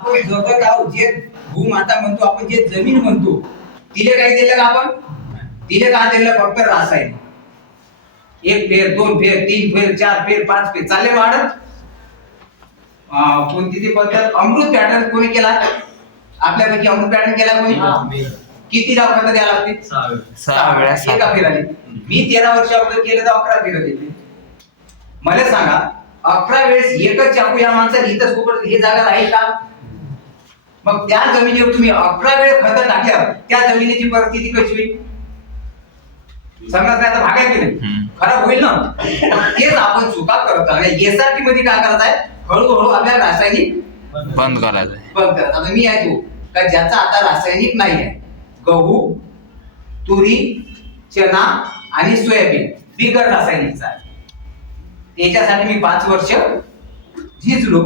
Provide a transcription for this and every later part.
आपण जगत आहोत जे भूमाता म्हणतो आपण, जे जमीन म्हणतो, तिले काही दिलं का आपण? तिले काय दिलं? फक्त रासायनिक. 1 फेर 2 फेर 3 फेर 4 फेर 5 फेर चालले वाढत. कोणती ती पद्धत? अमृत पॅटर्न कोणी केला? आपल्यापैकी अमृत पॅटर्न केला कोणी? किती डाव खत द्यायला लागते? 6 वेळा. एका फेराने. मी 13 वर्ष अगोदर केलं तर 11 फेर दिले. मला सांगा 11 वेळेस एकच चाकू या माणसाने इथं सोबत हे जागा राहील का? मग त्या जमिनीवर तुम्ही 11 वेळ खत टाकल्यावर त्या जमिनीची परिस्थिती कशी होईल? समजण्याचा भाग आहे की नाही? खराब होईल ना. तेच आपण चुका करत आहोत. एसआरटी मध्ये काय करताय? हळूहळू आपल्याला रासायनिक बंद करायचं. आता मी आहे तो का ज्याचा आता रासायनिक नाही आहे, गहू, तुरी, चना आणि सोयाबीन बिगर रासायनिकचा आहे. त्याच्यासाठी मी 5 वर्ष झिजलो.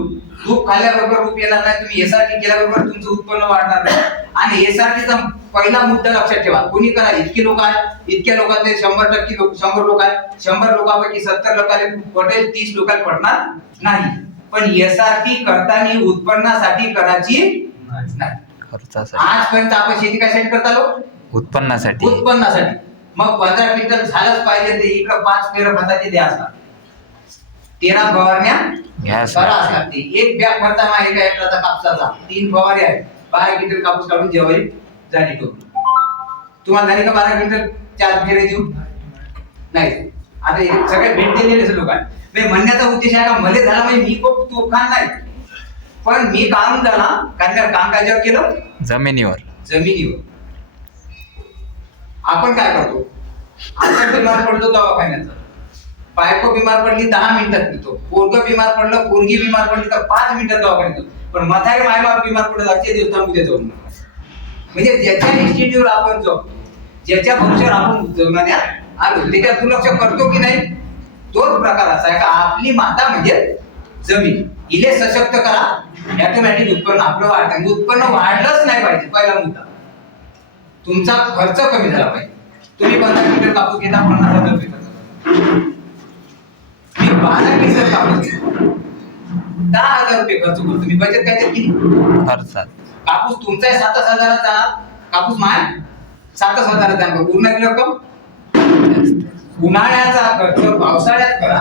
तूप खाल्ल्याबरोबर रूप येणार नाही. तुम्ही एसआरटी केल्याबरोबर तुमचं उत्पन्न वाढणार नाही. आणि एसआरटीचा पहिला मुद्दा लक्षात ठेवा. कोणी करा, इतकी लोक आहेत, इतक्या लोकांचे 100% लोक, 100 लोक आहेत, 100 लोकांपैकी 70 लोकांना पटेल, 30 लोकांना पटणार नाही. पण एसआरटी करताना उत्पन्नासाठी करायची नाही. आजपर्यंत आपण शेती कशासाठी करत आलो? उत्पन्नासाठी. उत्पन्नासाठी. मग 15 क्विंटल झालंच पाहिजे ते इकडे 5 फेर खताचे द्या असतात, 13 फवारण्या करावं लागते. एक बॅग भरताना एका एकराचा कापसाचा 3 फवारे आहेत. 12 क्विंटल कापूस काढून जेवारी झाली टोपली. तुम्हाला झाली का 12 क्विंटल 4 फेरे देऊ? नाही. आता सगळे भेट दिलेले लोक आहेत. म्हणण्याचा उद्देश आहे का मले झाला म्हणजे मी खूप तोफान नाही, पण मी काम झाला कारण काम कायच्यावर केलं? जमिनीवर. आपण काय करतो? आपण बिमार पडलो दवाखान्याचा, बायको बिमार पडली 10 मिनिटात येतो, पोरग बिमार पडलं, पोरगी बिमार पडली तर 5 मिनिटात दवाखान्यात येतो. पण म्हातारे मायबाप बिमार पडलं आजच्या दिवसात उद्या जाऊन. म्हणजे ज्याच्या इन्स्टिट्यूटवर आपण जगतो, ज्याच्या भविष्यावर आपण जगण्यात आलो, त्याच्यात दुर्लक्ष करतो की नाही? तोच प्रकार असा आहे का आपली माता म्हणजे जमीन, इले सशक्त करा, ऑटोमॅटिक उत्पन्न आपलं वाढतं. उत्पन्न वाढलंच नाही पाहिजे. पहिला मुद्दा तुमचा खर्च कमी झाला पाहिजे. तुम्ही 15 क्विंटल कापूस घेता, 50,000 रुपये खर्च. मी 12 क्विंटल कापूस घेतो, 10,000 रुपये खर्च करतो. तुम्ही बचत काय किती? खर्चात. कापूस तुमचा 7,000 जाणार, कापूस माय 7,000 जाणार. उरणारी रक्कम उन्हाळ्याचा खर्च पावसाळ्यात करा.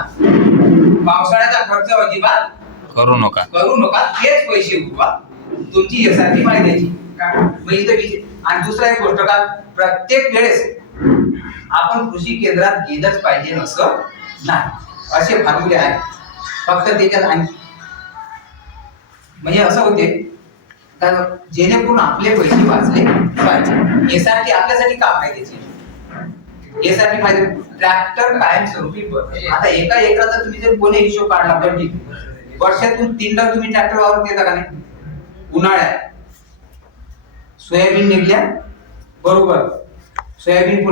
पावसाळ्याचा खर्च अजिबात करू नका. तेच पैसे उरवा. तुमची एसआरटी फायद्याची. आणि दुसरा एक गोष्ट का प्रत्येक वेळेस आपण कृषी केंद्रात गेलंच पाहिजे असं नाही. असे फॉर्म्युले आहेत. फक्त त्याच्यात म्हणजे असं होते तर जेणेकरून आपले पैसे वाचले पाहिजे. एसआरटी आपल्यासाठी काम आहे त्याची. यासाठी माझे ट्रॅक्टर कायमस्वरूपी आता एका एकराचा तुम्ही जर कोणी हिशोब काढला तर ठीक, वर्षातून 3दा तुम्ही ट्रॅक्टर वापरत येता का नाही? उन्हाळ्यात सोयाबीन निघल्या बरोबर, सोयाबीन